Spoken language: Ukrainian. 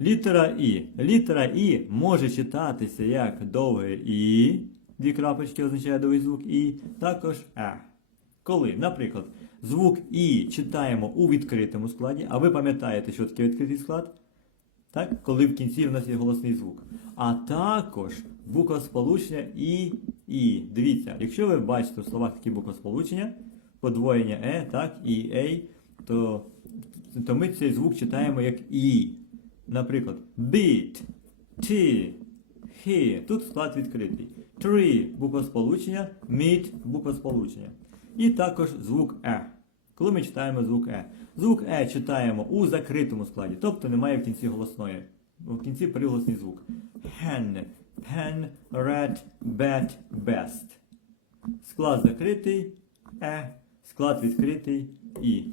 Літера І. Літера І може читатися як довге І. Дві крапочки означає довгий звук І. Також Е. Коли, наприклад, звук І читаємо у відкритому складі, а ви пам'ятаєте, що таке відкритий склад? Так? Коли в кінці в нас є голосний звук. А також буквосполучення І, І. Дивіться, якщо ви бачите в словах такі буквосполучення, подвоєння Е, так, І, Ей, то, то ми цей звук читаємо як І. Наприклад, beat, T, he. Тут склад відкритий. Tree буквосполучення, meet буквосполучення. І також звук Е. Коли ми читаємо звук Е. Звук Е читаємо у закритому складі, тобто немає в кінці голосної. В кінці приголосний звук. Hen, pen, red, bed, best. Склад закритий Е, склад відкритий І.